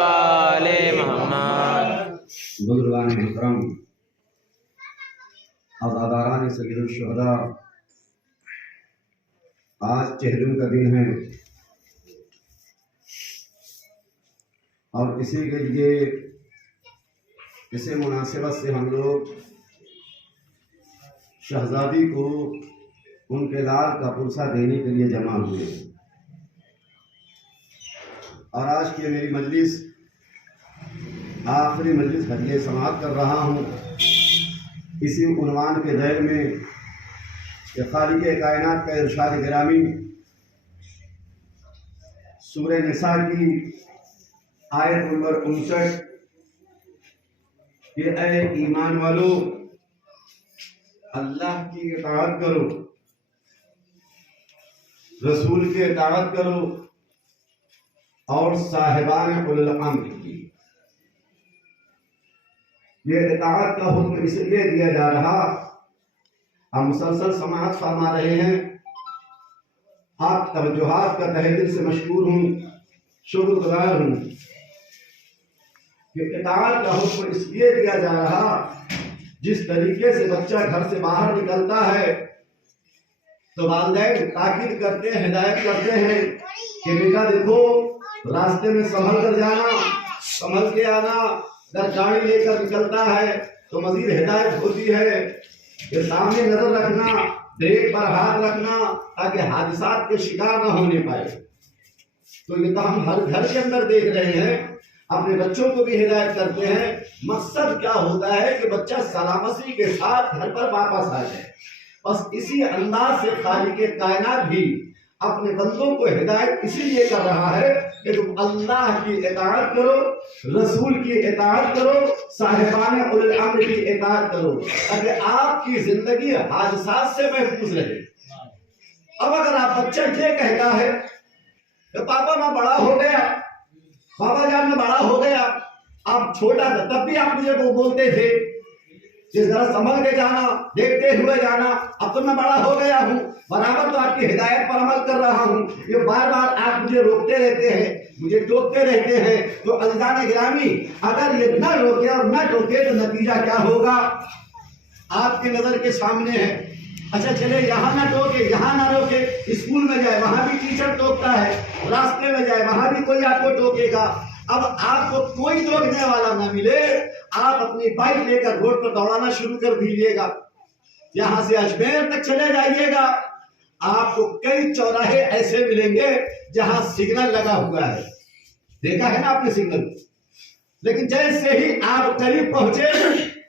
वाले मोहम्मद। बुजुर्गान मुहतरम, आज़ादारान सय्यदुल शुहदा, आज चेहरुम का दिन है और इसी के लिए इसी मुनासिबत से हम लोग शहजादी को उनके लाल का पुरसा देने के लिए जमा हुए। और आज की मेरी मजलिस आखिरी मजलिस हदिये समाप्त कर रहा हूँ इसी उन्वान के दायर में कि खालिक कायनात का इरशाद गिरामी सूरह निसा की आयत नंबर 59 कि ऐ ईमान वालों, अल्लाह की इताअत करो, रसूल की इताअत करो और साहिबान उलुल अम्र की। ये इताअत का हुक्म इसलिए दिया जा रहा, हम मुसलसल समाअत फरमा रहे हैं। आप तवज्जुहात का तहे दिल से मशकूर हूँ, शुक्रगुजार हूँ कि इताअत का हुक्म इसलिए दिया जा रहा, जिस तरीके से बच्चा घर से बाहर निकलता है तो वालिदैन ताकीद करते हैं, हिदायत करते हैं कि बेटा देखो, रास्ते में संभल कर जाना, संभल के आना। अगर गाड़ी लेकर निकलता है तो मजीद हिदायत होती है कि सामने नजर रखना, ब्रेक पर हाथ रखना ताकि हादसात के शिकार न होने पाए। तो ये तो हम हर घर के अंदर देख रहे हैं, अपने बच्चों को भी हिदायत करते हैं। मकसद क्या होता है कि बच्चा सलामती के साथ घर पर वापस आ जाए। बस इसी अंदाज से खालिक कायनात भी अपने बंदों को हिदायत इसीलिए कर रहा है कि तुम अल्लाह की इताअत करो, रसूल की इताअत करो, साहिबान उलुल अम्र की इताअत करो, ताकि आपकी जिंदगी हादसात से महफूज रहे। अब अगर आप बच्चा ये कहता है कि पापा मैं बड़ा हो गया, बाबा जान मैं बड़ा हो गया, आप छोटा था तब भी आप मुझे वो बोलते थे जिस तरह संभल के जाना, देखते हुए जाना, अब तो मैं बड़ा हो गया हूँ, बराबर तो आपकी हिदायत पर अमल कर रहा हूँ। ये बार बार आप मुझे रोकते रहते हैं, मुझे टोकते रहते हैं। तो अज़ीज़ान गिरामी, अगर ये न रोके और न टोके तो नतीजा क्या होगा आपकी नजर के सामने है। अच्छा चले, यहाँ ना टोके, यहाँ ना रोके, स्कूल में जाए वहां भी टीचर टोकता है, रास्ते में जाए वहां भी कोई आपको टोकेगा। अब आपको कोई टोकने वाला ना मिले, आप अपनी बाइक लेकर रोड पर दौड़ाना शुरू कर दीजिएगा। यहां से अजमेर तक चले जाइएगा, आपको कई चौराहे ऐसे मिलेंगे जहां सिग्नल लगा हुआ है। देखा है ना आपने सिग्नल, लेकिन जैसे ही आप करीब पहुंचे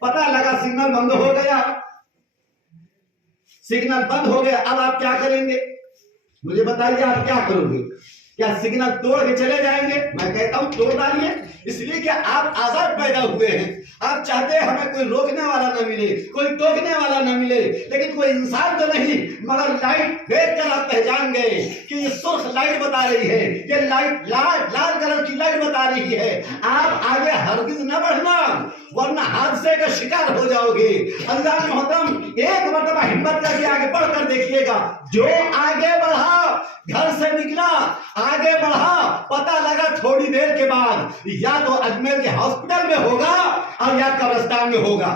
पता लगा सिग्नल बंद हो गया। सिग्नल बंद हो गया, अब आप क्या करेंगे? मुझे बताइए, आप क्या करोगे? क्या सिग्नल तोड़ के चले जाएंगे? मैं कहता हूं तोड़ डालिए, इसलिए कि आप आजाद पैदा हुए हैं। आप चाहते हैं हमें कोई रोकने वाला न मिले, कोई टोकने वाला न मिले, लेकिन कोई इंसान तो नहीं, मगर लाइट देखकर आप पहचान गए कि ये सुर्ख लाइट बता रही है, ये लाइट लाल कलर की लाइट बता रही है। आप आगे हरगिज न बढ़ना, वरना हादसे का शिकार हो जाओगे। अल्लाह मोहतरम, एक मरतबा हिम्मत करके आगे बढ़कर देखिएगा। जो आगे बढ़ा, घर से निकला, आगे बढ़ा, पता लगा थोड़ी देर के बाद या तो अजमेर के हॉस्पिटल में होगा और या कब्रिस्तान में होगा।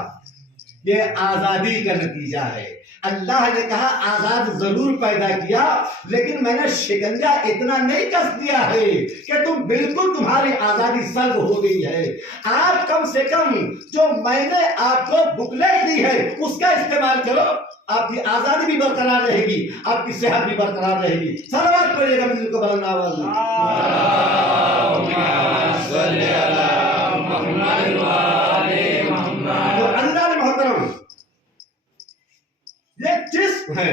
ये आजादी का नतीजा है। अल्लाह ने कहा आजाद जरूर पैदा किया, लेकिन मैंने शिकंजा इतना नहीं कस दिया है कि तुम बिल्कुल तुम्हारी आजादी सल्ब हो गई है। आप कम से कम जो मैंने आपको बुकलेट दी है उसका इस्तेमाल करो, आपकी आजादी भी बरकरार रहेगी, आपकी सेहत भी बरकरार रहेगी। सलावत पढ़िएगा मुझे को बुलंद आवाज में। तो अल्लाह मोहतरम, ये जिस्म है,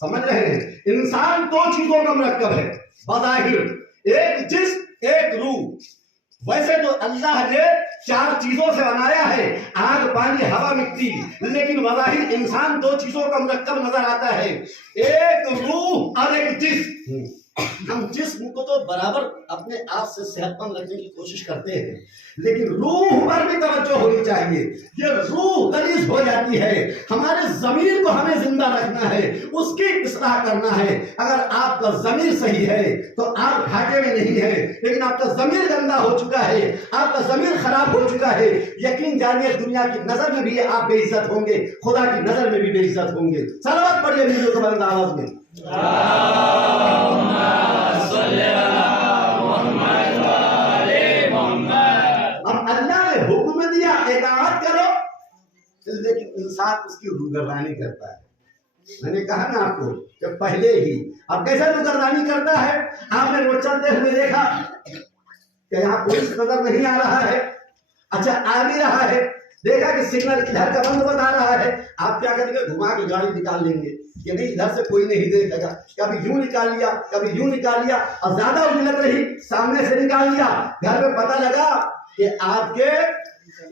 समझ रहे हैं? इंसान दो चीजों का मरकब है बज़ाहिर, एक जिस्म एक रूह। वैसे तो अल्लाह ने चार चीजों से बनाया है, आग पानी हवा मिट्टी, लेकिन बज़ाहिर इंसान दो चीजों का मरकब नजर आता है, एक रूह और एक जिस्म। हम जिस्म को तो बराबर अपने आप से सेहतमंद रखने की कोशिश करते हैं, लेकिन रूह पर भी तवज्जो होनी चाहिए। ये रूह तलीस हो जाती है, हमारे ज़मीर को हमें जिंदा रखना है, उसकी इस्लाह करना है। अगर आपका ज़मीर सही है तो आप घाटे में नहीं है, लेकिन आपका ज़मीर गंदा हो चुका है, आपका ज़मीर खराब हो चुका है, यकीन जानिए दुनिया की नजर में भी आप बेइज्जत होंगे, खुदा की नजर में भी बेइज्जत होंगे। सलावत पढ़िए वीडियो को बुलंद आवाज में। अब अल्लाह ने हुक्म दिया इताअत करो, लेकिन इंसान उसकी रूगर्दानी करता है। मैंने कहा ना आपको कि पहले ही, अब कैसे रूगर्दानी करता है? आपने रोड चलते हुए देखा कि यहाँ पुलिस नजर नहीं आ रहा है, अच्छा आ भी रहा है, देखा कि सिग्नल इधर का बंद बता रहा है, आप क्या करेंगे? घुमा के गाड़ी निकाल लेंगे कि नहीं इधर से कोई नहीं देखेगा। कभी यूं निकाल लिया, कभी यूं निकाल लिया, और ज्यादा उजलत रही सामने से निकाल लिया, घर में पता लगा कि आपके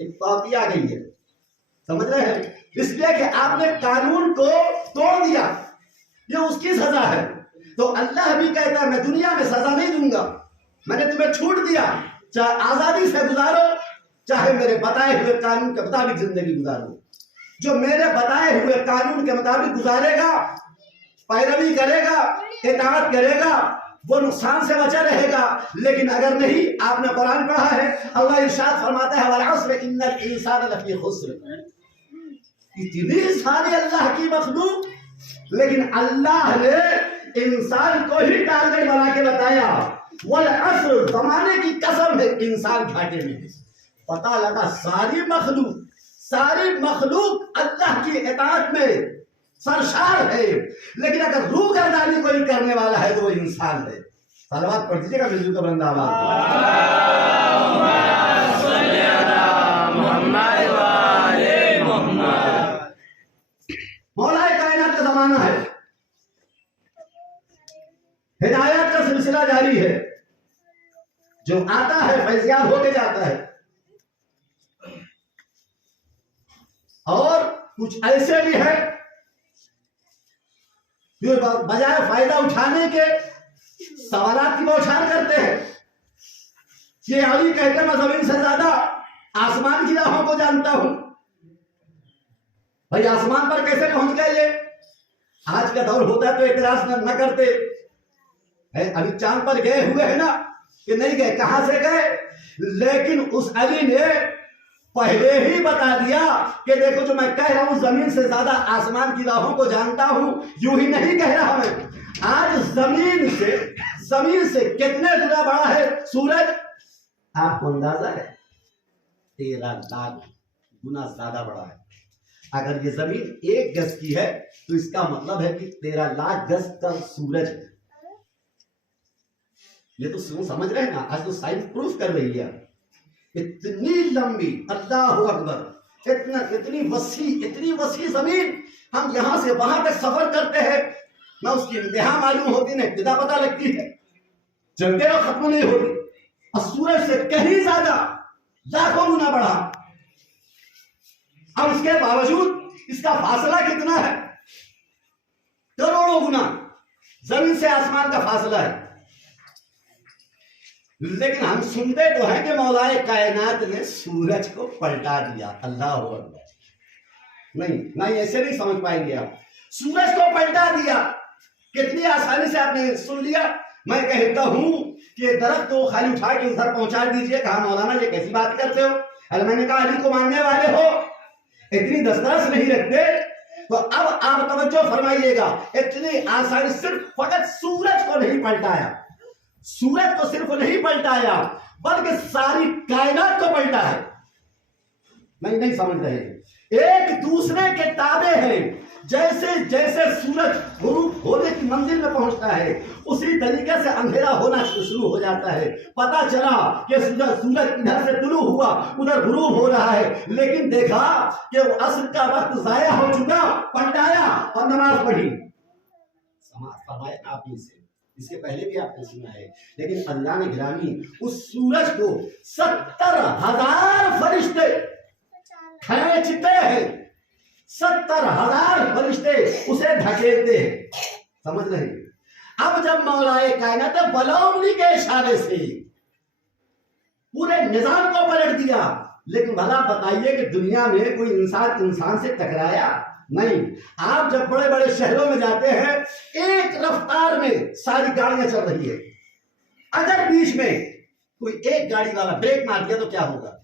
एक कॉपी आ गई है। समझ रहे हैं? इसलिए कि आपने कानून को तोड़ दिया, ये उसकी सजा है। तो अल्लाह भी कहता है मैं दुनिया में सजा नहीं दूंगा, मैंने तुम्हें छूट दिया, चाहे आजादी से गुजारो, चाहे मेरे बताए हुए कानून के मुताबिक जिंदगी गुजारो। जो मेरे बताए हुए कानून के मुताबिक गुजारेगा, पैरवी करेगा, इताअत करेगा, वो नुकसान से बचा रहेगा। लेकिन अगर नहीं, आपने कुरान पढ़ा है, अल्लाह इरशाद फरमाता है वल अस्र इन्नल इंसान लफी खुस्र। इतनी सारी अल्लाह की मखलूक, लेकिन अल्लाह ने इंसान को ही टारगेट बना के बताया वल अस्र, जमाने की कसम है इंसान घाटे में है। पता लगा सारी मखलूक अल्लाह की इताअत में सरशार है, लेकिन अगर रूह गर्दानी कोई करने वाला है तो वो इंसान है। सलावत पढ़ दीजिएगा बिल्कुल का बंदा मौला कायनात का जमाना है, हिदायत का सिलसिला जारी है, जो आता है फैज़याब होके जाता है। और कुछ ऐसे भी है जो बजाय फायदा उठाने के सवालात की बौछार करते हैं। ये अली कहते हैं मैं जमीन से ज्यादा आसमान की राहों को जानता हूं। भाई आसमान पर कैसे पहुंच गए ये? आज का दौर होता है तो इतराज न करते है। अभी चांद पर गए हुए हैं ना कि नहीं गए, कहां से गए? लेकिन उस अली ने पहले ही बता दिया कि देखो जो मैं कह रहा हूं जमीन से ज्यादा आसमान की राहों को जानता हूं, यूं ही नहीं कह रहा मैं। आज जमीन से कितने गुना बड़ा है सूरज? आपको अंदाजा है? 13 लाख गुना ज्यादा बड़ा है। अगर ये जमीन 1 गज की है तो इसका मतलब है कि 13 लाख गज का सूरज है। ये तो समझ रहे हैं ना, आज तो साइंस प्रूफ कर रही है। इतनी लंबी, अल्लाह अकबर, इतनी वसी जमीन, हम यहां से वहां तक सफर करते हैं, ना उसकी इंतहा मालूम होती, ना इब्तिदा पता लगती है। चलते रहो, खत्म नहीं होगी। और सूरज से कहीं ज्यादा लाखों गुना बढ़ा। अब उसके बावजूद इसका फासला कितना है? करोड़ों गुना जमीन से आसमान का फासला है। लेकिन हम सुनते तो हैं कि मौलाए कायनात ने सूरज को पलटा दिया। अल्लाह हू अकबर। नहीं, ऐसे नहीं समझ पाएंगे आप। सूरज को पलटा दिया, कितनी आसानी से आपने सुन लिया। मैं कहता हूं कि दरख्त को खाली उठा के उधर पहुंचा दीजिए। कहा मौलाना ये कैसी बात करते हो? अरे मैंने कहा अली को मानने वाले हो, इतनी दस्तरस नहीं रखते तो अब आप तवज्जो फरमाइएगा। इतनी आसानी सिर्फ फकत सूरज को नहीं पलटाया, सूरज को सिर्फ नहीं पलटाया बल्कि सारी कायनात को पलटा है। नहीं समझ रहे, एक दूसरे के ताबे हैं। जैसे जैसे सूरज गुरूब होने की मंजिल में पहुंचता है उसी तरीके से अंधेरा होना शुरू हो जाता है। पता चला कि सूरज इधर से तुलू हुआ, उधर गुरूब हो रहा है, लेकिन देखा कि असर का वक्त जाया हो चुका, पलटाया और नमाज पढ़ी। समाज आप ही से इसके पहले भी आपने सुना है। लेकिन अल्लाह ने गिरामी उस सूरज को 70,000 फरिश्ते खींचते हैं, 70,000 फरिश्ते उसे धकेलते हैं। समझ रहे? अब जब मौलाए कायनात बलौनी के इशारे से पूरे निजाम को पलट दिया, लेकिन भला बताइए कि दुनिया में कोई इंसान से टकराया? नहीं। आप जब बड़े बड़े शहरों में जाते हैं, एक रफ्तार में सारी गाड़ियां चल रही है। अगर बीच में कोई एक गाड़ी वाला ब्रेक मार दिया तो क्या होगा?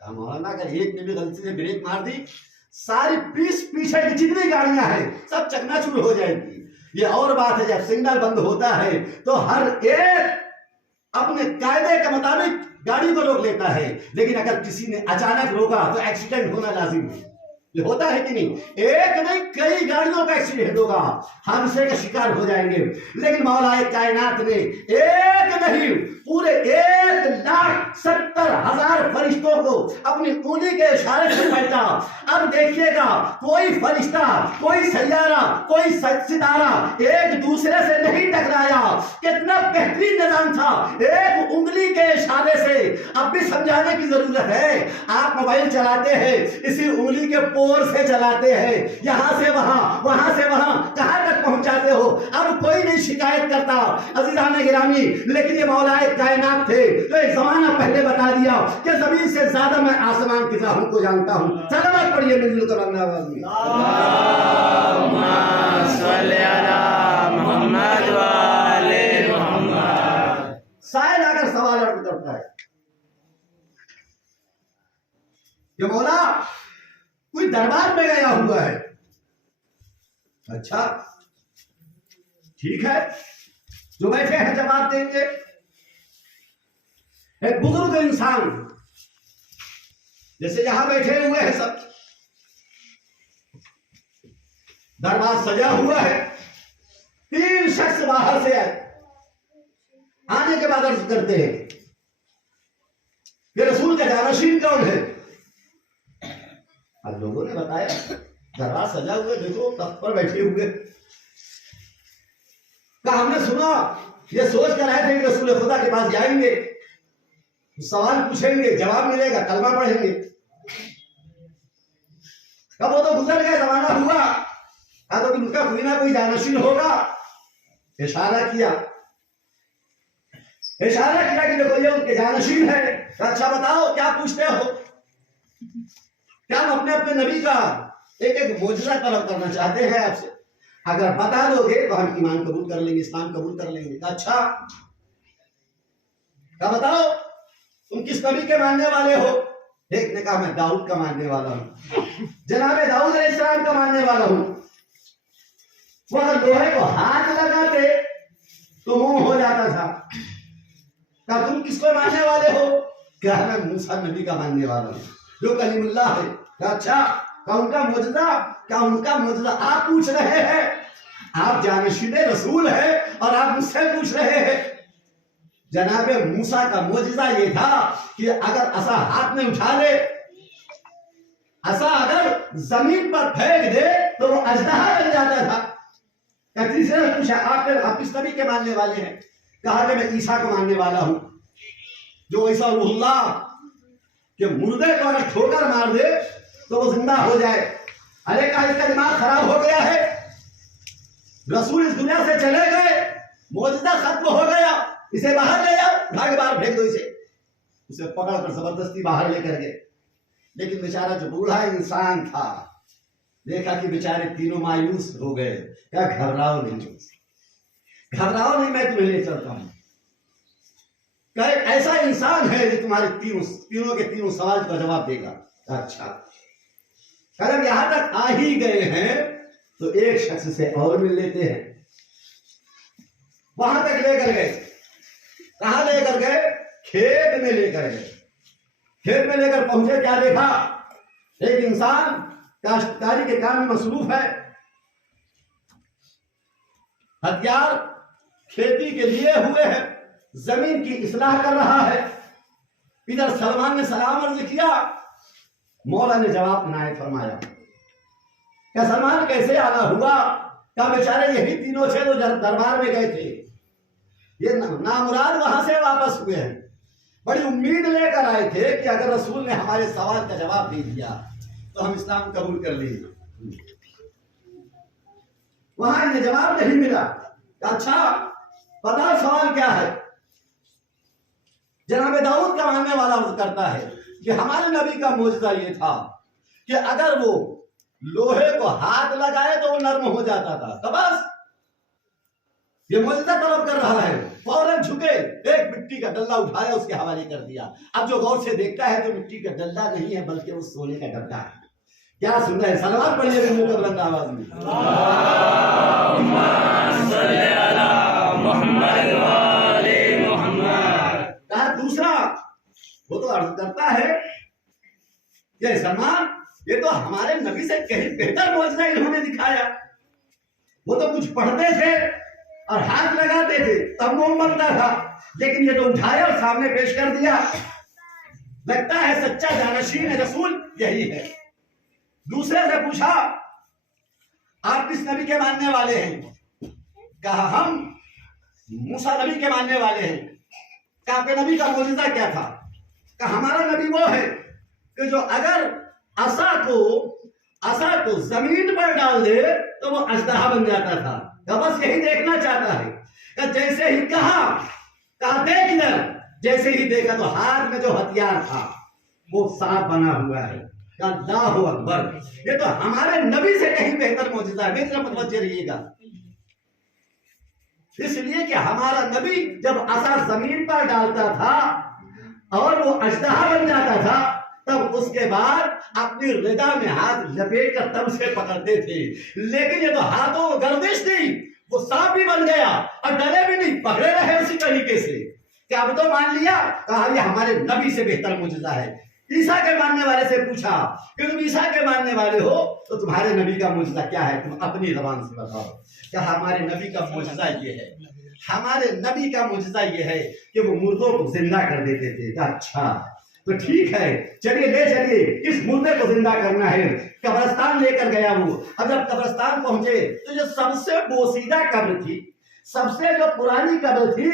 मौलाना अगर एक ने भी गलती से ब्रेक मार दी, सारी पीछे की जितनी गाड़ियां हैं सब चकनाचूर हो जाएगी। ये और बात है, जब सिग्नल बंद होता है तो हर एक अपने कायदे के मुताबिक गाड़ी को रोक लेता है। लेकिन अगर किसी ने अचानक रोका तो एक्सीडेंट होना लाजिम है। ये होता है कि नहीं? एक नहीं कई गाड़ियों का एक्सीडेंट होगा, हादसे का शिकार हो जाएंगे। लेकिन मौलाए कायनात ने एक नहीं पूरे 1,70,000 फरिश्तों को अपनी उंगली के इशारे से पलटा। अब देखिएगा, कोई फरिश्ता, कोई सैयारा, कोई सितारा एक दूसरे से नहीं टकराया। कितना बेहतरीन निजाम था, एक उंगली के इशारे से। अब भी समझाने की जरूरत है। आप मोबाइल चलाते हैं, इसी उंगली के पोर से चलाते हैं, यहां से वहां से वहां, कहां तक पहुंचाते हो। अब कोई नहीं शिकायत करता अज़ीज़ान गिरामी। लेकिन ये मौलाए कायनात थे तो एक जमाना पहले बता दिया कि जमीन से ज्यादा मैं आसमान की राहों को जानता हूं। सलावत पढ़िए मिलजुल कर आवाज में, अल्लाहुम्मा सल्ली अला मुहम्मद व आले मुहम्मद। साइल आकर सवाल अर्ज करता है कि मौला कोई दरबार में गया हुआ है। अच्छा ठीक है, जो बैठे हैं जवाब देंगे। एक बुजुर्ग इंसान जैसे यहां बैठे हुए हैं सब, दरबार सजा हुआ है। 3 शख्स बाहर से आए, आने के बाद अर्ज करते हैं कि रसूल का जानशीन कौन है? अब लोगों ने बताया दरबार सजा हुआ, देखो तख्त पर बैठे हुए। कहा हमने सुना, ये सोच कर आए थे कि रसूल खुदा के पास जाएंगे, सवाल पूछेंगे, जवाब मिलेगा, कलमा पढ़ेंगे। कब वो तो गुजर गए, जमाना हुआ। तो उनका कोई ना कोई जानशीन होगा। इशारा किया कि देखो ये उनके जानशीन है। अच्छा बताओ क्या पूछते हो? क्या हम अपने नबी का एक मोजज़ा तलब करना चाहते हैं आपसे? अगर बता दोगे तो हम ईमान कबूल कर लेंगे, इस्लाम कबूल कर लेंगे। अच्छा क्या बताओ तुम किस नबी के मानने वाले हो? एक ने कहा मैं दाऊद का मानने वाला हूं, जनाबे दाऊद अलैहिस्सलाम का मानने वाला हूं। वो अगर लोहे को हाथ लगाते तो मुंह हो जाता था। क्या तुम किसको मानने वाले हो? क्या मैं मूसा नबी का मानने वाला हूं जो कलीमुल्लाह है। अच्छा क्या उनका मुजज़ा आप पूछ रहे हैं? आप जानशीन रसूल है और आप मुझसे पूछ रहे हैं। जनाबे मूसा का मुजज़ा ये था कि अगर असा हाथ में उठा ले, असा अगर जमीन पर फेंक दे तो वो अजदहा बन जाता था। तीसरे ने पूछा आप किस नबी के मानने वाले हैं? कहा कि मैं ईसा को मानने वाला हूं, जो ऐसा रूहुल्लाह कि मुर्दे को अगर ठोकर मार दे तो वो जिंदा हो जाए। अरे कहा इसका दिमाग खराब हो गया है, रसूल इस दुनिया से चले गए, मौजूदा खत्म हो गया, इसे बाहर ले जाओ, उठा के बाहर फेंक दो इसे। उसे पकड़कर जबरदस्ती बाहर लेकर गए। लेकिन बेचारा जो बूढ़ा इंसान था, देखा कि बेचारे तीनों मायूस हो गए। क्या घबराओ नहीं, घबराओ नहीं, मैं तुम्हें ले चलता हूं। क्या ऐसा इंसान है जो तुम्हारे तीनों के तीनों सवाल का जवाब देगा। अच्छा, अगर यहां तक आ ही गए हैं तो एक शख्स से और मिल लेते हैं। वहां तक लेकर गए, कहां लेकर गए? खेत में लेकर गए। खेत में लेकर पहुंचे, क्या देखा? एक इंसान काश्तकारी के काम में मसरूफ है, हथियार खेती के लिए हुए हैं, जमीन की इस्लाह कर रहा है। इधर सलमान ने सलाम अर्ज किया, मौला ने जवाब नायत फरमाया। क्या सलमान कैसे आना हुआ? क्या बेचारे यही तीनों थे जो दरबार में गए थे, ये नामुराद वहां से वापस हुए हैं। बड़ी उम्मीद लेकर आए थे कि अगर रसूल ने हमारे सवाल का जवाब दे दिया तो हम इस्लाम कबूल कर लेंगे। वहां इन्हें जवाब नहीं मिला। अच्छा, पता सवाल क्या है? जनाब दाऊद का मानने वाला करता है कि हमारे नबी का मौजूदा ये था कि अगर वो लोहे को हाथ लगाए तो वो नर्म हो जाता था। तो बस ये मौजूदा तलब कर रहा है, फौरन झुके, एक मिट्टी का डल्ला उठाया, उसके हवाले कर दिया। अब जो गौर से देखता है तो मिट्टी का डल्ला नहीं है बल्कि वो सोने का डब्बा है। क्या सुन रहे हैं? सलमान पढ़िए मुंह के बुलंद आवाज में। कहा दूसरा, वो तो अर्ज करता है ये सलमान, ये तो हमारे नबी से कहीं बेहतर मौजूदा इन्होंने दिखाया। वो तो कुछ पढ़ते थे और हाथ लगाते थे तब मुंह बनता था, लेकिन ये तो उठाया और सामने पेश कर दिया। लगता है सच्चा जानशीन रसूल यही है। दूसरे से पूछा, आप किस नबी के मानने वाले हैं? कहा हम मूसा नबी के मानने वाले हैं। कहा आपके नबी का मौजूदा क्या था? कहा हमारा नबी वो है कि जो अगर असा को जमीन पर डाल दे तो वो अजदहा बन जाता था। तो बस यही देखना चाहता है। जैसे ही कहा देख इधर, जैसे ही देखा तो हाथ में जो हथियार था वो सांप बना हुआ है। अल्लाहु अकबर, ये तो हमारे नबी से कहीं बेहतर मौजूदा है। मेरी मुतवज्जे रहिएगा, इसलिए कि हमारा नबी जब असा जमीन पर डालता था और वो अजदहा बन जाता था, तब उसके बाद अपनी रिदा में हाथ लपेट कर तब से पकड़ते थे। लेकिन ये तो हाथों को गर्दिश थी, वो सांप भी बन गया और डरे भी नहीं, पकड़े रहे उसी तरीके से। क्या अब तो मान लिया? कहा ये हमारे नबी से बेहतर मौजूदा है। ईसा के मानने वाले से पूछा कि तुम ईसा के मानने वाले हो तो तुम्हारे नबी का मौजूदा क्या है? तुम अपनी जबान से बताओ। क्या हमारे नबी का मौजूदा ये है, हमारे नबी का मौजूदा ये है कि वो मुर्दों को जिंदा कर देते थे। अच्छा तो ठीक है, चलिए ले चलिए, किस मुर्दे को जिंदा करना है? कब्रिस्तान लेकर गया वो। अब जब कब्रिस्तान पहुंचे तो जो सबसे बोसीदा कब्र थी, सबसे जो पुरानी कब्र थी,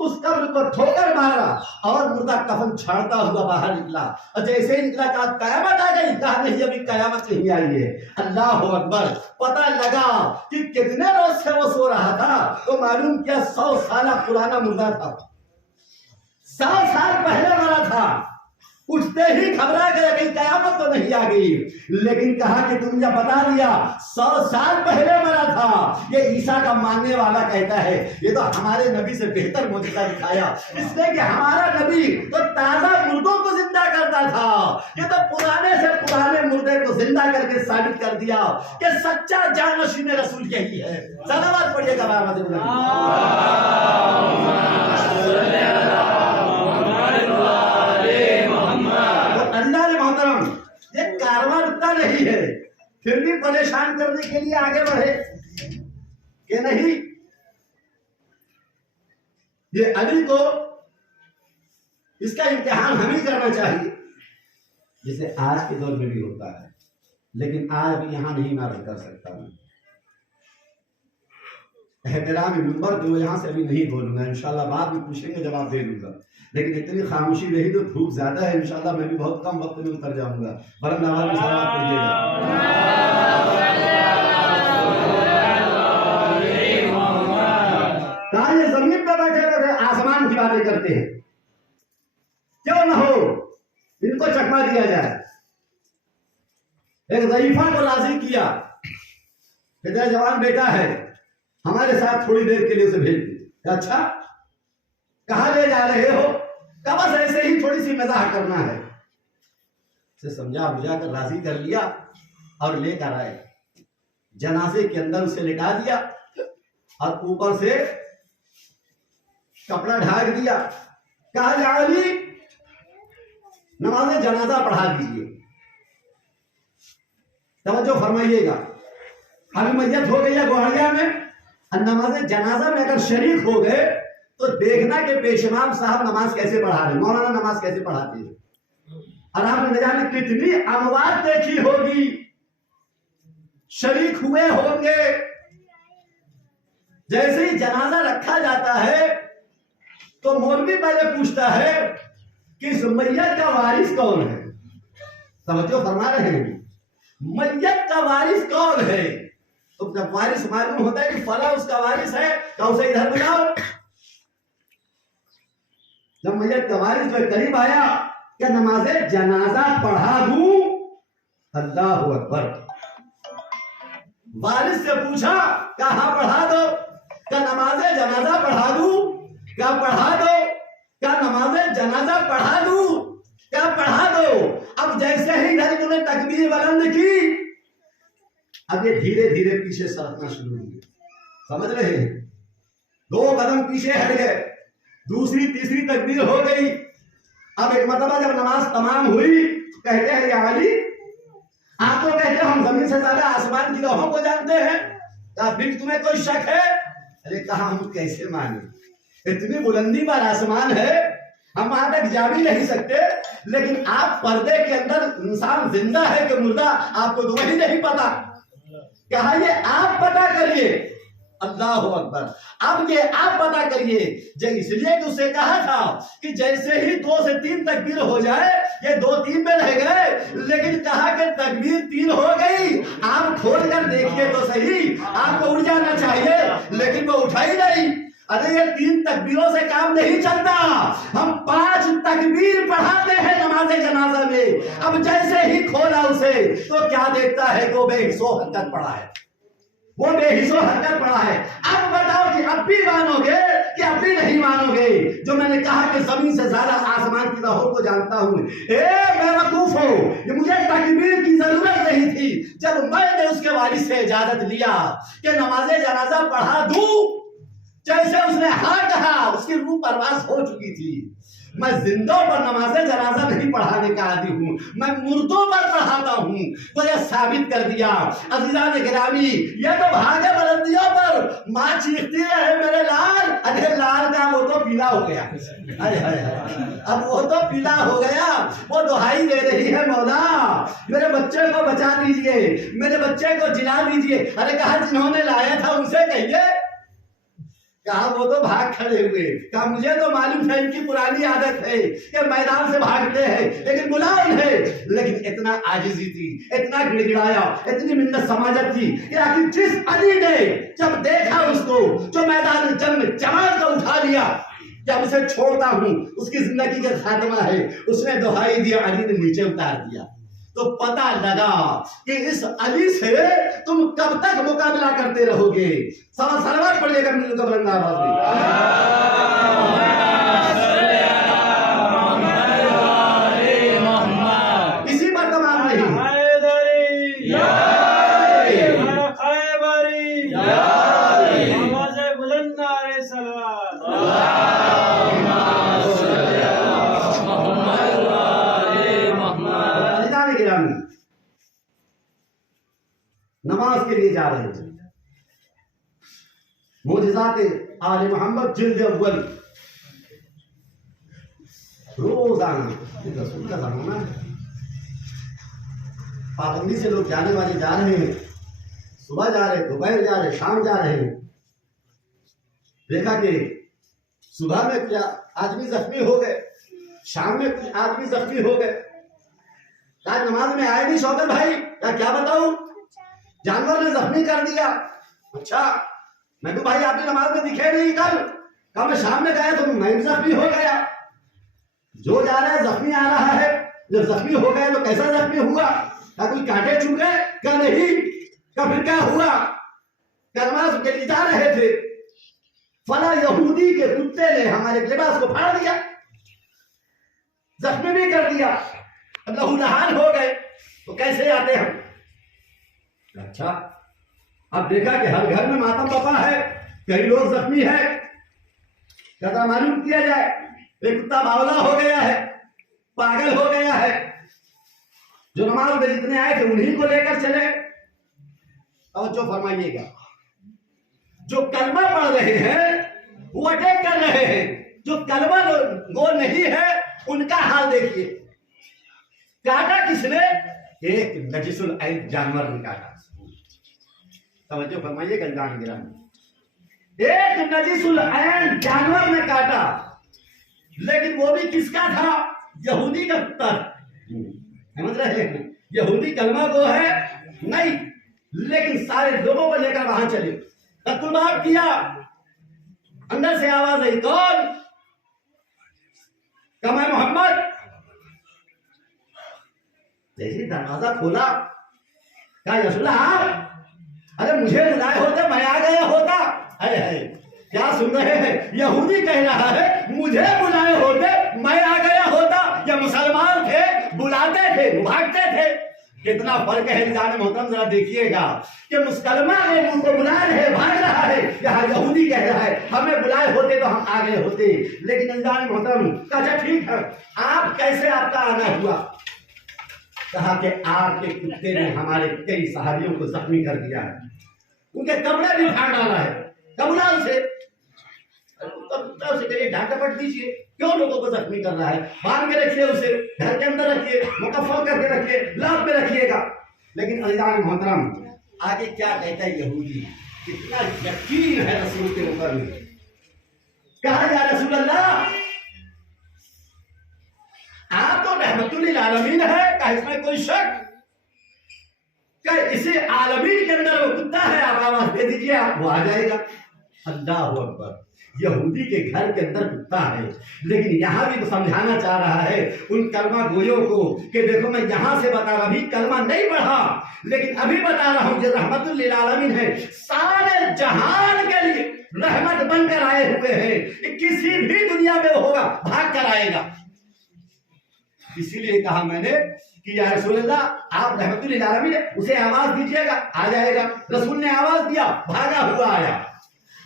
उस कब्र को ठोकर मारा और मुर्दा कफन छाड़ता हुआ बाहर निकला। और जैसे ही निकला कहा कयामत आ गई। कहा नहीं, अभी कयामत नहीं आई है। अल्लाह अकबर। पता लगा कि कितने रोज से वो सो रहा था तो मालूम किया 100 साल पुराना मुर्दा था, 100 साल पहले मरा था। उठते ही घबरा गया कहीं कयामत तो नहीं आ गई। लेकिन कहा कि तुम जब बता दिया 100 साल पहले मरा था, ये ईसा का मानने वाला कहता है ये तो हमारे नबी से बेहतर मौजूदा दिखाया। इसलिए कि हमारा नबी तो ताजा मुर्दों को जिंदा करता था, ये तो पुराने से पुराने मुर्दे को जिंदा करके साबित कर दिया कि सच्चा जानशीन रसूल यही है। सलावत पढ़िएगा बाबा। ये कारवां रुकता नहीं है, फिर भी परेशान करने के लिए आगे बढ़े कि नहीं। ये अली को इसका इम्तिहान हम ही करना चाहिए, जिसे आज के दौर में भी होता है, लेकिन आज भी यहां नहीं मालूम कर सकता मैं। एहतराम नंबर दो, यहाँ से अभी नहीं बोलूंगा, इंशाल्लाह बाद में पूछेंगे जवाब दे दूंगा, लेकिन इतनी खामोशी रही तो धूप ज्यादा है, इंशाल्लाह मैं भी बहुत कम वक्त में उतर जाऊंगा। वरन नवाज में सलावत पढ़िएगा। ये जमीन पर बैठे बैठे आसमान की बातें करते हैं, क्यों न हो इनको चकमा दिया जाए। एक ज़ईफा को राजी किया कि तेरा जवान बेटा है, हमारे साथ थोड़ी देर के लिए उसे भेज दे। अच्छा कहां ले जा रहे हो? का बस ऐसे ही थोड़ी सी मजाक करना है। उसे समझा बुझा कर राजी कर लिया और लेकर आए, जनाजे के अंदर उसे लिटा दिया और ऊपर से कपड़ा ढाक दिया। कहा जा अली नमाज जनाजा पढ़ा दीजिए। तवज्जो फरमाइएगा, अभी मैयत हो गई है गोहरिया में, और नमाज जनाजा में अगर शरीक हो गए तो देखना कि पेशवाम साहब नमाज कैसे पढ़ा रहे, मौलाना नमाज कैसे पढ़ाते हैं। और आपने न जाने कितनी अमवात देखी होगी, शरीक हुए होंगे। जैसे ही जनाजा रखा जाता है तो मौलवी पहले पूछता है कि इस मैयत का वारिस कौन है। समझो फरमा रहे हैं, मैयत का वारिस कौन है? तो जब वारिस मालूम होता है कि फला उसका वारिस है तो उसे इधर बुलाओ। जब मैयत का वारिस जो करीब आया, क्या नमाजे जनाजा पढ़ा दूं? अल्लाह अकबर। वारिस से पूछा कहा पढ़ा दो? क्या नमाजे जनाजा पढ़ा दूं? क्या पढ़ा दो? क्या नमाजे जनाजा पढ़ा दूं? क्या पढ़ा दो? अब जैसे ही इधर तूने तकबीर बुलंद की, अब ये धीरे धीरे पीछे सरकना शुरू हो गया। समझ रहे हैं? 2 कदम पीछे हट गए, दूसरी तीसरी तकबीर हो गई। अब एक मतलब जब नमाज तमाम हुई, कहते हैं या अली, आप तो कहते हो हम जमीन से ज्यादा आसमान की लौहों को जानते हैं, क्या फिर तुम्हें कोई शक है? अरे कहा हम कैसे माने, इतनी बुलंदी पर आसमान है, हम वहां तक जा भी नहीं सकते, लेकिन आप पर्दे के अंदर इंसान जिंदा है कि मुर्दा आपको तो वही नहीं पता। कहा ये आप पता करिए। अल्लाह अकबर। अब ये आप पता करिए, जब इसलिए तो उसे कहा था कि जैसे ही 2 से 3 तकबीर हो जाए, ये 2-3 में रह गए, लेकिन कहा कि तकबीर 3 हो गई। आप खोल कर देखिए तो सही, आपको उठ जाना चाहिए, लेकिन वो उठा ही नहीं। अरे ये 3 तकबीरों से काम नहीं चलता, हम 5 तकबीर पढ़ाते हैं नमाज जनाजा में। अब जैसे ही खोला उसे तो क्या देखता है कि वो बेहिस्सो हरकत पड़ा है, वो बेहिस्सो हरकत पड़ा है। अब बताओ कि अब भी मानोगे कि अब भी नहीं मानोगे? जो मैंने कहा कि जमीन से ज्यादा आसमान की राहों को जानता हूं। बेवकूफ हो, ये मुझे तकबीर की जरूरत नहीं थी। जब मैंने उसके वालिद से इजाजत लिया कि नमाज जनाजा पढ़ा दूं, जैसे उसने हाँ कहा, उसकी रूह परवास हो चुकी थी। मैं जिंदों पर नमाज़े जनाजा नहीं पढ़ाने का आदी हूँ, मैं मुर्दों पर पढ़ाता हूँ। तो यह साबित कर दिया अज़ीज़ान गिरामी, ये तो भागे बुलंदियों पर माँ चीखती है मेरे लाल। अरे लाल का वो तो पीला हो गया, अरे अब वो तो पीला हो गया, वो दुहाई दे रही है मौला मेरे बच्चे को बचा दीजिए, मेरे बच्चे को जिला दीजिए। अरे कहा जिन्होंने लाया था उनसे कहिए। कहा वो तो भाग खड़े हुए। कहा मुझे तो मालूम था इनकी पुरानी आदत है कि मैदान से भागते हैं, लेकिन बुलाओ इन्हें। लेकिन इतना आजिज़ी थी, इतना गिड़गिड़ाया, इतनी मिन्नत समाजत थी कि आखिर जिस अली ने जब देखा उसको जो मैदान जंग में जवान को उठा लिया, जब उसे छोड़ता हूं उसकी जिंदगी का खात्मा है, उसने दुहाई दिया, अली ने नीचे उतार दिया। तो पता लगा कि इस अली से तुम कब तक मुकाबला करते रहोगे। सलवात पढ़िएगा बुलंदाबाद में। इसी पर तमाम नहीं, नमाज के लिए जा रहे थे। मोजिज़ाते आले मोहम्मद जिल्द अव्वल, रोजाना रसूल का ज़माना है, पाबंदी से लोग जाने वाले जा रहे हैं, सुबह जा रहे, दोपहर जा रहे, शाम जा रहे हैं। देखा कि सुबह में कुछ आदमी जख्मी हो गए, शाम में कुछ आदमी जख्मी हो गए। आज नमाज में आए नहीं शौकत भाई, क्या बताऊं, जानवर ने जख्मी कर दिया। अच्छा, मैं तो भाई आपकी नमाज में दिखे नहीं कल मैं शाम में गया तो मैं भी जख्मी हो गया। जो जा रहा है जख्मी आ रहा है, जब जख्मी हो गया तो कैसा जख्मी हुआ? क्या कोई कांटे चुभ गए? क्या नहीं? क्या फिर क्या हुआ? क्या नमाज के लिए जा रहे थे, फला यहूदी के कुत्ते ने हमारे लिबास को फाड़ दिया, जख्मी भी कर दिया, लहूलहान हो गए, तो कैसे आते हम? अच्छा, अब देखा कि हर घर में मातम बपा है, कई लोग जख्मी है, क्या मालूम किया जाए? एक कुत्ता बावला हो गया है, पागल हो गया है। जो नमाज में जितने आए थे उन्हीं को लेकर चले। अब जो फरमाइएगा, जो कलमा पढ़ रहे हैं वो अटैक कर रहे हैं, जो कलमा गो नहीं है उनका हाल देखिए। काटा किसने? एक नजिसुल ऐन जानवर ने काटा। तवज्जो फरमाइएगा जान गिरामी, एक नजिसुल ऐन जानवर ने काटा, लेकिन वो भी किसका था? यहूदी का कुत्ता। समझ रहे हैं? यहूदी कलमा गो है नहीं, लेकिन सारे लोगों को लेकर वहां चले, तत्बाब किया। अंदर से आवाज आई, कौन? कमा मोहम्मद। जैसे दरवाजा खोला, क्या रसूलल्लाह आप? अरे मुझे बुलाए होते मैं आ गया होता। है क्या सुन रहे हैं? यहूदी कह रहा है मुझे बुलाए होते मैं आ गया होता। या मुसलमान थे, बुलाते थे, भागते थे। कितना फर्क है जाने मोहतरम, जरा देखिएगा कि मुसलमान उनको बुला रहे, भाग रहा है, यहाँ यहूदी कह रहा है हमें बुलाए होते तो हम आ गए होते। लेकिन जाने मोहतरम, अच्छा ठीक है, आप कैसे आपका आना हुआ? कहा कि आपके कुत्ते ने हमारे कई सहाबियों को जख्मी कर दिया है, उनके कपड़े भी उखाड़ डाला है, कबूलाल से ढांढापट दीजिए, क्यों लोगों को जख्मी कर रहा है? बांध के रखिए, उसे घर के अंदर रखिए, मुकफ्फल करके रखिए, लाभ में रखिएगा। लेकिन अज़ीज़ान मोहतरम, आगे क्या कहता है यहूदी? कितना यकीन है रसूल के ऊपर में। कहा या रसूल अल्लाह, आप तो रहमतुल आलमीन है, क्या इसमें कोई शक? क्या इसी आलमीन के अंदर वो कुत्ता है? आप आवाज दे दीजिए, आप वो आ जाएगा। अल्लाह अकबर, यहूदी के घर के अंदर कुत्ता है, लेकिन यहाँ भी तो समझाना चाह रहा है उन कलमा गोयों को कि देखो मैं यहाँ से बता रहा, अभी कलमा नहीं पढ़ा, लेकिन अभी बता रहा हूँ जो रहमतुल आलमीन है, सारे जहान के लिए रहमत बनकर आए हुए हैं, किसी भी दुनिया में होगा भाग कर आएगा। इसीलिए कहा मैंने कि या रसूलल्लाह आप रहमतुल आलमीन, उसे आवाज दीजिएगा, आ जाएगा। रसूल ने आवाज दिया, भागा हुआ आया।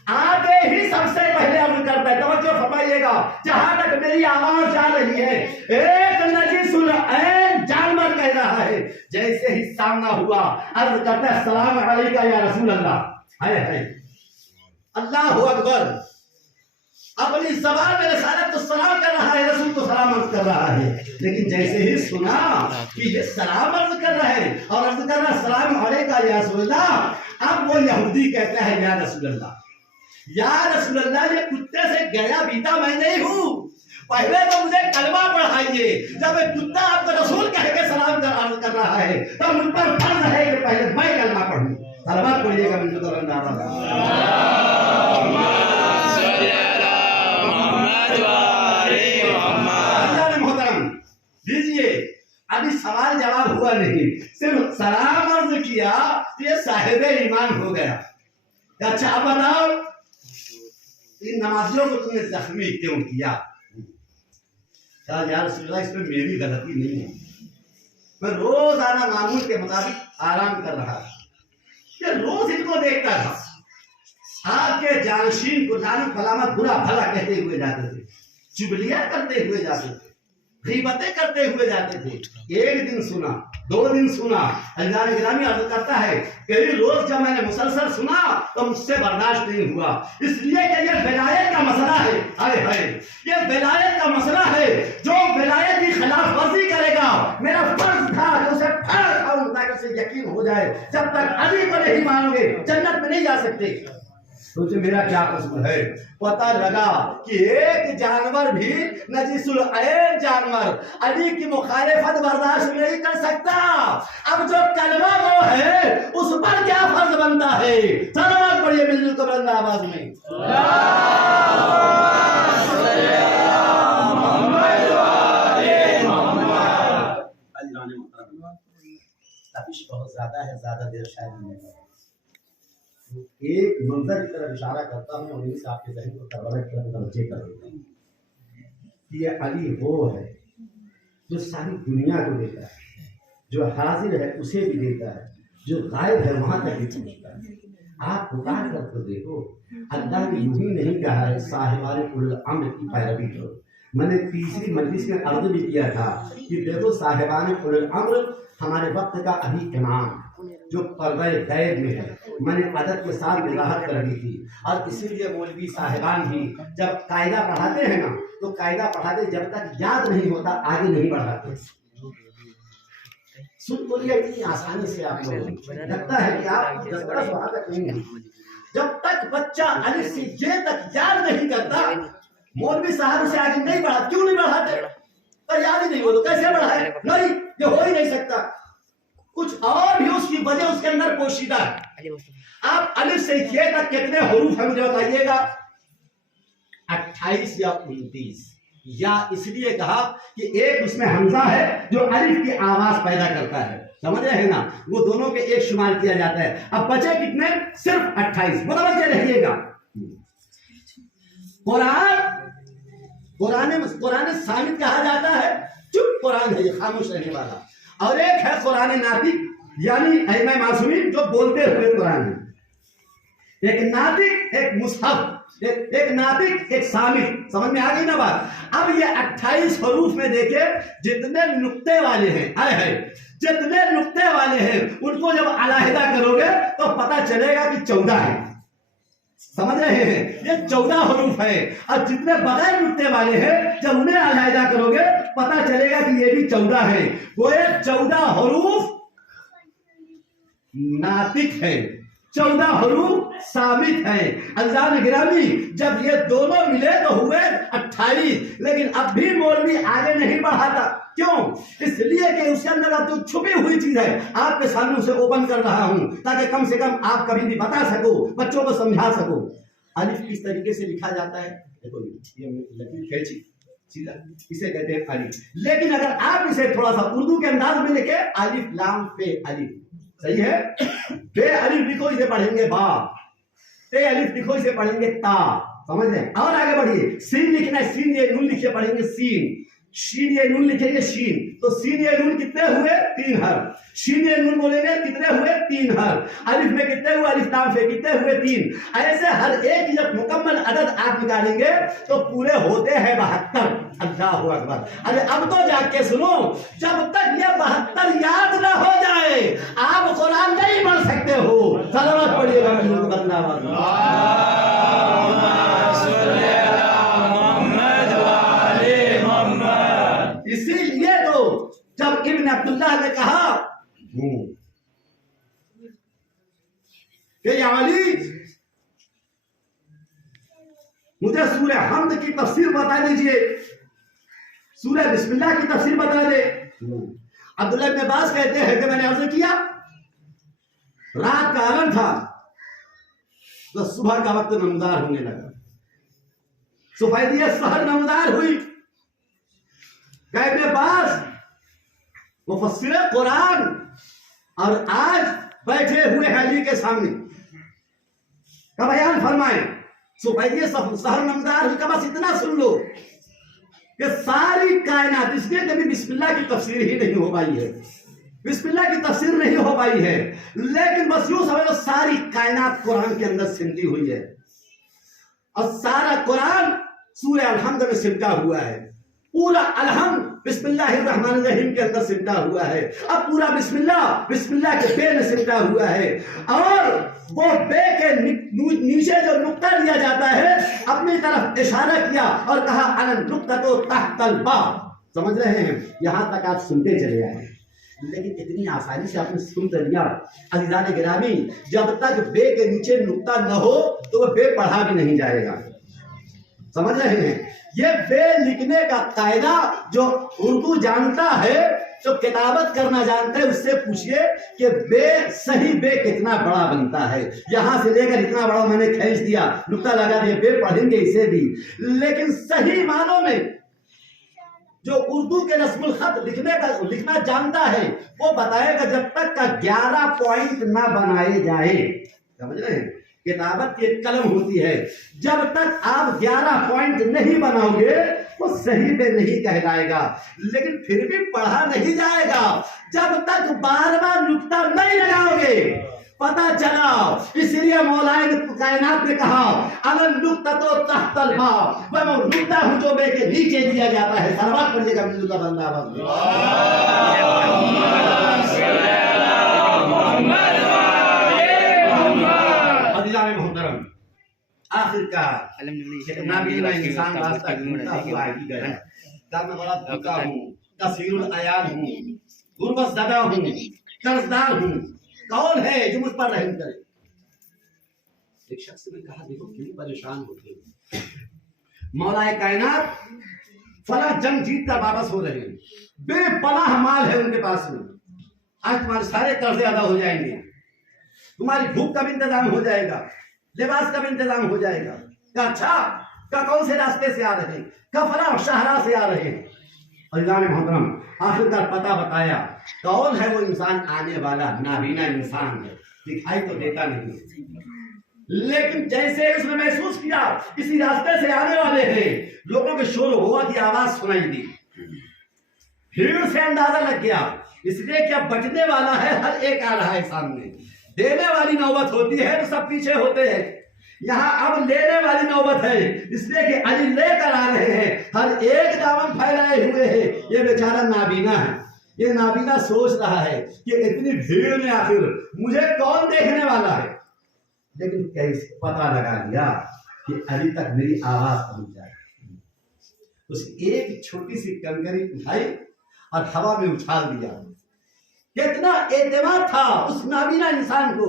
आगे ही सबसे पहले अर्ज करता है, तवज्जो फरमाइएगा, जहां तक मेरी आवाज जा रही है, एक नजीसुल ऐन जानवर कह रहा है। जैसे ही सामना हुआ, अर्ज करता है सलाम अलैका या रसूल अल्लाह। है अल्लाह अकबर, अपनी ज़बान में रसालत तो सलाम कर रहा है, रसूल को सलाम अर्ज कर रहा है। लेकिन जैसे ही सुना कि ये सलाम अर्ज कर रहा है और अर्ज कर रहा सलाम अलैका या रसूल अल्लाह, अब वो यहूदी कहता है या रसूल अल्लाह, या रसूल अल्लाह, ये कुत्ते से गया बीता मैं नहीं हूँ, पहले तो मुझे कलमा पढ़ाइए। जब एक कुत्ता आपको रसूल कह के सलाम कर रहा है तो मुझ पर फर्ज है कि पहले मैं कलमा पढ़ूं। कलमा पढ़िएगा मुझे तो मोहतरम दीजिए। अभी सवाल जवाब हुआ नहीं, सिर्फ सलाम अर्ज किया, ये साहिब ईमान हो गया। अच्छा आप बताओ, इन नमाजियों को तुमने जख्मी क्यों किया? यार इसमें मेरी गलती नहीं है, मैं रोजाना मामूल के मुताबिक आराम कर रहा था, ये रोज इनको देखता था। आपके जानशीन को जान फलामत बुरा भला कहते हुए जाते थे, चुगलियां करते हुए जाते थे, गीबतें करते हुए जाते थे। एक दिन सुना, 2 दिन सुना, अल्लाह गिरामी अर्ज करता है कई रोज जब मैंने मुसलसल सुना तो मुझसे बर्दाश्त नहीं हुआ, इसलिए कि ये विलायत का मसला है। हाय हाय, ये विलायत का मसला है, जो विलायत की खिलाफ वर्जी करेगा, मेरा फर्ज था कि उसे फाड़ खाऊं ताकि उसे यकीन हो जाए, जब तक अली को नहीं मानोगे जन्नत में नहीं जा सकते। सोचे मेरा क्या कसूर है। पता लगा कि एक जानवर भी नजीसुल ऐन जानवर अली की मुखालिफत बर्दाश्त नहीं कर सकता। अब जो कलमा वो है उस पर क्या फर्ज बनता है। सलावत पढ़िए मिलजुल कर बुलंद आवाज में। तपिश बहुत ज्यादा है, ज्यादा देर शायद नहीं होगा। एक मंजर की तरफ इशारा करता हूँ और इन्हीं से आपके जहन को तरवरत की तरफ तवज्जो कर देता हूँ कि ये अली वो है जो सारी दुनिया को देता है, जो हाजिर है उसे भी देता है, जो गायब है वहां तक भी पहुंचता है। आप पुकार कर तो देखो, अल्लाह ने यूं ही नहीं कहा है साहिबान उल अम्र की पैरवी करो। मैंने तीसरी मजलिस में अर्ज भी किया था कि देखो साहिबान उल अम्र हमारे वक्त का अभी इमाम जो पर्दा गैब में है, मैंने अदब के साथ वजाहत कर दी थी। और इसीलिए मौलवी साहिबान भी जब कायदा पढ़ाते हैं ना तो कायदा पढ़ाते जब तक याद नहीं होता आगे नहीं बढ़ाते। सुन तो लिया इतनी आसानी से आप लोग लगता है कि आप 10 वहां तक नहीं है। जब तक बच्चा अलिफ से ये तक याद नहीं करता मौलवी साहब से आगे नहीं बढ़ा। क्यों नहीं बढ़ाते? तो याद ही नहीं हो तो कैसे बढ़ाए? नहीं, ये हो ही नहीं सकता। कुछ और भी उसकी वजह उसके अंदर पोशीदा है। आप अलिफ से ये तक कितने हरूफ है मुझे बताइएगा? 28 या 29। या इसलिए कहा कि एक उसमें हमजा है जो अलिफ की आवाज पैदा करता है, समझ रहे हैं ना? वो दोनों के एक शुमार किया जाता है। अब बचे कितने? सिर्फ 28। मुतवज्जो रहिएगा। कुरान सामित कहा जाता है, चुप कुरान है, ये खामोश रहने वाला। और एक है कुरान नातिक यानी अइमा मासूमीन जो बोलते हुए कुरान है। एक नातिक, एक मुसहफ, एक नातिक, एक सामित। समझ में आ गई ना बात? अब ये 28 हरूफ में देखे जितने नुक्ते वाले हैं, जितने नुक्ते वाले हैं उनको जब अलहदा करोगे तो पता चलेगा कि 14 है। समझ रहे हैं? ये 14 हरूफ है। और जितने बगैर नुक्ते वाले हैं जब उन्हें अलहदा करोगे पता चलेगा कि ये भी 14 है। वो 14 हरूफ नातिक है, 14 हरूफ सामित है। अज़ान गिरामी जब ये दोनों मिले तो हुए 28। लेकिन अब भी मौलवी आगे नहीं बढ़ाता। क्यों? इसलिए कि उसके अंदर अब तो छुपी हुई चीज है, आपके सामने उसे ओपन कर रहा हूं ताकि कम से कम आप कभी भी बता सको, बच्चों को समझा सको। अलिफ किस तरीके से लिखा जाता है देखो, ये लकीर खींची सीधा, इसे कहते हैं अलिफ। लेकिन अगर आप इसे थोड़ा सा उर्दू के अंदाज में लिखे, अलिफ लाम पे अलिफ, सही है? बे अलिफ लिखो इसे पढ़ेंगे बा, ते अलिफ लिखो इसे पढ़ेंगे ता। समझ रहे हैं? और आगे बढ़िए। सीन लिखना है, सीन ये नून लिखिए पढ़ेंगे सीन। शीन ये नून लिखेंगे शीन। तो सीन ये नून कितने हुए? 3 हर्फ। शीन ये नून बोलेंगे कितने हुए? 3 हर्फ। अलिफ में कितने हुए? अलिफ लाम पे कितने हुए? 3। ऐसे हर एक जब मुकम्मल अदद आप निकालेंगे तो पूरे होते हैं 72। अल्लाहु अकबर। अरे अब तो जाके सुनो, जब तक ये 72 याद ना हो जाए आप कुरान नहीं पढ़ सकते हो। सलावत पढ़िएगा। इसीलिए तो जब इब्न अब्दुल्लाह ने कहा कि या अली मुझे सूरह हम्द की तफसीर बता दीजिए, सूरह बिस्मिल्लाह की तफसीर बता दे। अब्दुल्लाह इब्न अब्बास कहते हैं कि मैंने अर्ज किया, रात का आलम था तो सुबह का वक्त नमदार होने लगा, सुफैदियत सहर नमदार हुई। इब्न अब्बास मुफस्सिर कुरान और आज बैठे हुए हैं अली के सामने का बयान फरमाए। सुफैदियत सहर नमदार हुई का बस इतना सुन लो कि सारी कायनात, इसलिए कभी बिस्मिल्लाह की तफसीर ही नहीं हो पाई है, बिस्मिल्लाह की तफसीर नहीं हो पाई है। लेकिन बस यूं समझो सारी कायनात कुरान के अंदर सिमटी हुई है और सारा कुरान सूरह अलहम्द में सिमटा हुआ है। पूरा अलहम्द बिस्मिल्लाहिर्रहमानिर्रहीम के अंदर सिमटा हुआ है। अब पूरा बिस्मिल्लाह के बे में सिमटा हुआ है। और वो बे के नीचे जो नुक्ता दिया जाता है अपनी तरफ इशारा किया और कहा अनन नुक्ता तो तहतल बा। समझ रहे हैं? यहां तक आप सुनते चले आए लेकिन इतनी आसानी से आपने सुन तो लिया। अज़ीज़ान गिरामी, जब तक बे के नीचे नुक्ता न हो तो वह बे पढ़ा भी नहीं जाएगा। समझ रहे हैं? ये बे लिखने का कायदा जो उर्दू जानता है, जो किताबत करना जानता है, उससे पूछिए कि बे सही बे कितना बड़ा बनता है। यहां से लेकर इतना बड़ा मैंने खींच दिया, नुक्ता लगा दिया, बे पढ़ेंगे इसे भी। लेकिन सही मानों में जो उर्दू के रस्मुल खत लिखना जानता है, वो बताएगा जब तक का 11 पॉइंट ना बनाए जाए। समझ रहे हैं? किताबत की एक कलम होती है, जब तक आप 11 पॉइंट नहीं बनाओगे वो सही पे नहीं कहलाएगा। लेकिन फिर भी पढ़ा नहीं जाएगा जब तक बार-बार नुक्ता नहीं लगाओगे। पता चला, इसलिए मौलाए कायनात ने कहा अगर नुक्ता तो तहतल बा, वह नुक्ता हूं जो बे के नीचे दिया जाता है। सलवात पढ़िएगा बिल्कुल का बंदा। आखिरकार नाबीना इंसान वास्ता ढूंढता हुआ ही गया। मैं बड़ा भूखा हूँ, कसीरुल अयान हूँ, गुर्बत ज़दा हूँ, कर्जदार हूँ, कौन है जो मुझ पर रहम करे? एक शख्स ने कहा, देखो क्यों परेशान होते हो, मौलाए कायनात फला जंग जीत कर वापस हो रहे हैं, बेपनाह माल है उनके पास में, आज तुम्हारे सारे कर्जे अदा हो जाएंगे, तुम्हारी भूख का भी इंतजाम हो जाएगा, लिबास का भी इंतजाम हो जाएगा। क्या अच्छा, क्या कौन से रास्ते से आ रहे हैं, क्या फला शहरा से आ रहे हैं। अल्लाह ने मोहतरम आखिरकार पता बताया, कौन है वो इंसान आने वाला, नाबीना इंसान है, दिखाई तो देता नहीं, लेकिन जैसे उसने महसूस किया इसी रास्ते से आने वाले हैं, लोगों के शोर हुआ की आवाज सुनाई दी, भीड़ से अंदाजा लग गया, इसलिए क्या बचने वाला है हर एक आ रहा है सामने, देने वाली नौबत होती है तो सब पीछे होते हैं, यहाँ अब लेने वाली नौबत है, इसलिए कि अली लेकर आ रहे हैं, हर एक दामन फैलाए हुए है। ये बेचारा नाबीना है, ये नाबीना सोच रहा है कि इतनी भीड़ में आखिर मुझे कौन देखने वाला है, लेकिन कैसे पता लगा लिया कि अभी तक मेरी आवाज पहुंच जाए। उस एक छोटी सी कंकरी उठाई और हवा में उछाल दिया। कितना एतमाद था उस नाबीना इंसान को,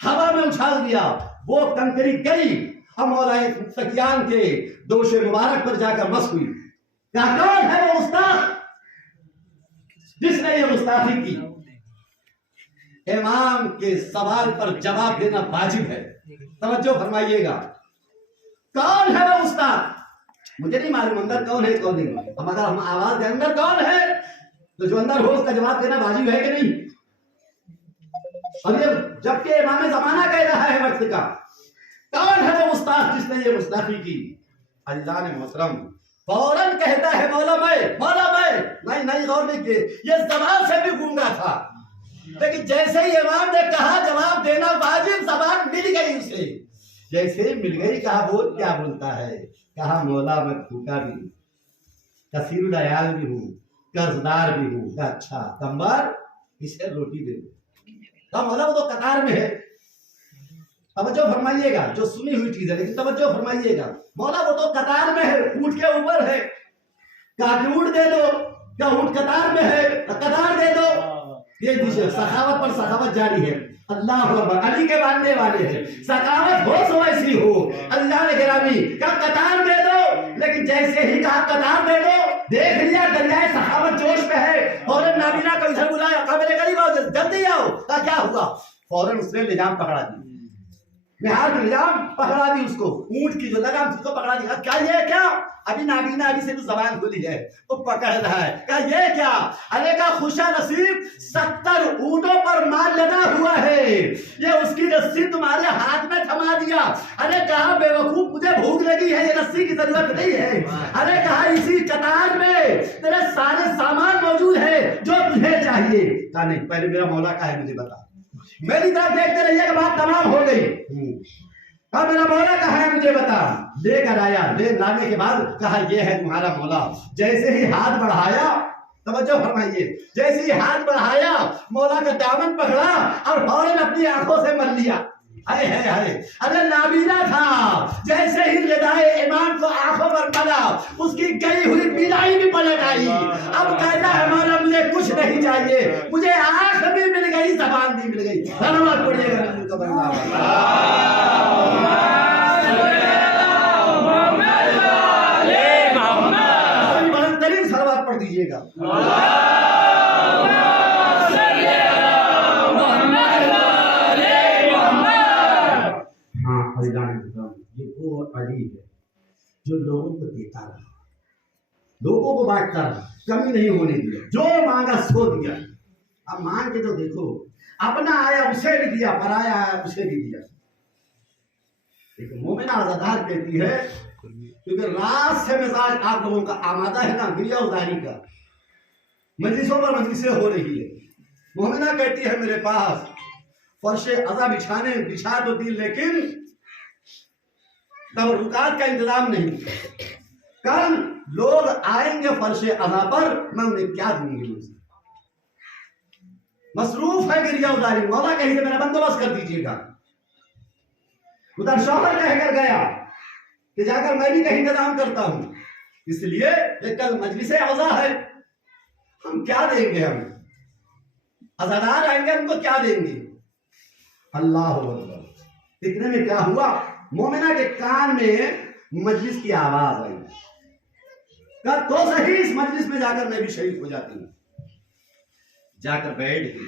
हवा में उछाल दिया, वो कंकरी गई और मौलाए तकियान के दोशे मुबारक पर जाकर मस हुई। क्या कौन है वो उस्ताद जिसने ये गुस्ताखी की? इमाम के सवाल पर जवाब देना वाजिब है, तवज्जो फरमाइएगा। कौन है वो उस्ताद? मुझे नहीं मालूम अंदर कौन है कौन नहीं, हम अगर हम आवाज दें अंदर कौन है, तो जो अंदर हो उसका जवाब देना वाजिब है कि नहीं? और ये जबकि इमाम जमाना कह रहा है वक्त का, कौन है वो उस्ताद जिसने ये गुस्ताखी की? अल्लाह ने मोहतरम फौरन कहता है मौला मैं नहीं गौर नहीं किए, ये जबान से भी गूंगा था, लेकिन जैसे ही इमाम ने कहा जवाब देना वाजिब, जबान मिल गई उसे, जैसे ही मिल गई कहा बोल क्या बोलता है, कहा मौला मैं भूखा भी हूँ, कसीरुल अयाल भी हूँ, कर्जदार भी हूँ। अच्छा कंबर इसे रोटी दे दो। मौला वो तो कतार में है, तवज्जो फरमाइएगा, जो सुनी हुई चीज है लेकिन तवज्जो फरमाइएगा। मौला वो तो कतार में है, ऊंट के ऊपर है, कहा ऊंट दे दो, क्या ऊंट कतार में है, कतार दे दो। ये दीजिए, सखावत पर सखावत जारी है। अल्लाह अकबर, अली के मानने वाले हैं, सखावत हो सो ऐसी हो। अल्लाह ने गिरामी कहा कतार दे दो, लेकिन जैसे ही कहा कतार दे दो, देख लिया दरियाए सखावत जोश में है, फौरन नाबीना को इधर बुलाया, कहा मेरे करीब आओ, जल्दी आओ। कहा क्या हुआ? फौरन उसने लिजाम पकड़ा दी, निहार निजाम पकड़ा दी उसको, ऊंट की जो लगाम उसको पकड़ा दी। क्या ये क्या? अभी नाबीना अभी से तो जबान खुली है, वो पकड़ रहा है। क्या ये क्या? अरे का खुशा नसीब 70 ऊंटों पर माल लगा हुआ है, ये उसकी रस्सी तुम्हारे हाथ में थमा दिया। अरे कहा बेवकूफ, मुझे भूख लगी है, ये रस्सी की जरूरत नहीं है। अरे कहा इसी कतार में तेरे सारे सामान मौजूद है जो तुझे चाहिए। कहा नहीं, पहले मेरा मौला का है मुझे बता, मेरी तरफ देखते रहिएगा, बात तमाम हो गई। अब मेरा मौला कहा है मुझे बता। लेकर आया, ले लाने के बाद कहा ये है तुम्हारा मौला। जैसे ही हाथ बढ़ाया, तवज्जो फरमाइए, जैसे ही हाथ बढ़ाया मौला का दामन पकड़ा और फौरन अपनी आंखों से मल लिया। हाय हाय हाय, अरे नाबीना था, जैसे ही रिदाए ईमान को आंखों पर पड़ा, उसकी गई हुई बीनाई भी पलट आई। अब कहता है मौला मुझे कुछ नहीं चाहिए, मुझे आंख भी मिल गई, जबान भी मिल गई। धन्यवाद पड़िएगा नबी का बरतरीन सलवात पढ़ दीजिएगा। ये वो अली है जो लोगों को देता रहा, लोगों को बांटता रहा, कमी नहीं होने दिया, जो मांगा सो दिया। अब मांग के तो देखो, अपना आया उसे भी दिया, पराया आया उसे भी दिया। एक मोमिना आजादार कहती है, क्योंकि रात से मिजाज आप लोगों का आमादा है ना गिरिया उजारी का, मजलिसों पर मजलिसें हो रही है। मोमिना कहती है मेरे पास फर्शे अज़ा बिछा तो दी, लेकिन तबरुकात का इंतजाम नहीं। कल लोग आएंगे फर्शे अज़ा पर, मैं उन्हें क्या दूंगी? मसरूफ है गिरिया उजारी, मौला कहीं से मेरा बंदोबस्त कर दीजिएगा। उधर शौहर कहकर गया कि जाकर मैं भी कहीं इंतजाम करता हूं, इसलिए कल मजलिस अज़ा है, हम क्या देंगे? हम अज़ादार आएंगे, हमको क्या देंगे? अल्लाह अकबर। इतने में क्या हुआ, मोमिना के कान में मजलिस की आवाज आई। कहा तो सही, इस मजलिस में जाकर मैं भी शरीक हो जाती हूँ। जाकर बैठ गई,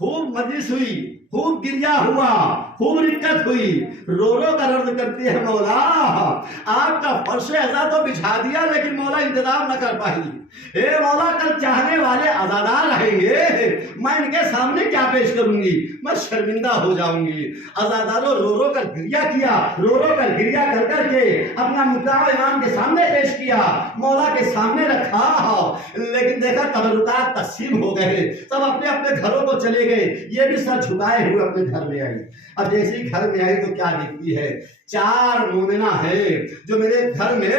खूब मजलिस हुई, खूब गिरिया हुआ, खूब रिक्कत हुई। रो रो कर अर्ज करती है मौला आपका फर्श अज़ा तो बिछा दिया, लेकिन मौला इंतजाम न कर पाई। ए मौला कल चाहने वाले अज़ादार आएंगे, मैं इनके सामने क्या पेश करूंगी? मैं शर्मिंदा हो जाऊंगी। अज़ादारों रो रो कर गिरिया किया, रो रो कर गिरिया कर करके अपना मुद्दा इमाम के सामने पेश किया, मौला के सामने रखा, लेकिन देखा तबरुकात तकसीम हो गए, सब अपने अपने घरों को चले गए। ये भी सर झुकाए हुए अपने घर में आई। अब जैसे ही घर में आई तो क्या देखती है, 4 मोमिना है जो मेरे घर में